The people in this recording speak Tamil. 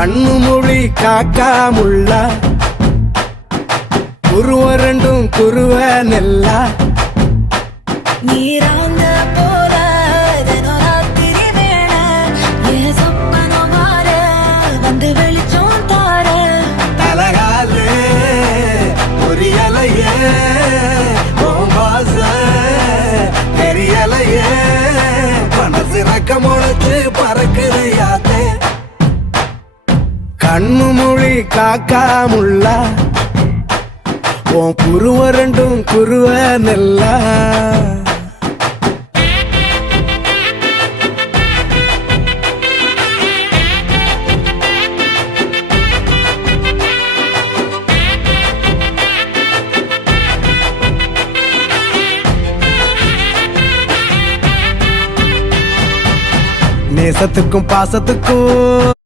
கண்ணு மொழி காக்காமுள்ள குருவரண்டும் குருவ நெல்லா நீராங்க போல ராத்திரி வேள என் சொப்பனம் மாற வந்து வெளிச்சம் தார தலகாலே பொரியலையே ஓம்பாச தெரியலையே மனசு ரக்க முளைச்சு பறக்குறையாத்தே கண்ணு மொழி காக்காமுள்ள உன் குருவரண்டும் குருவ நெல்லா நேசத்துக்கும் பாசத்துக்கும்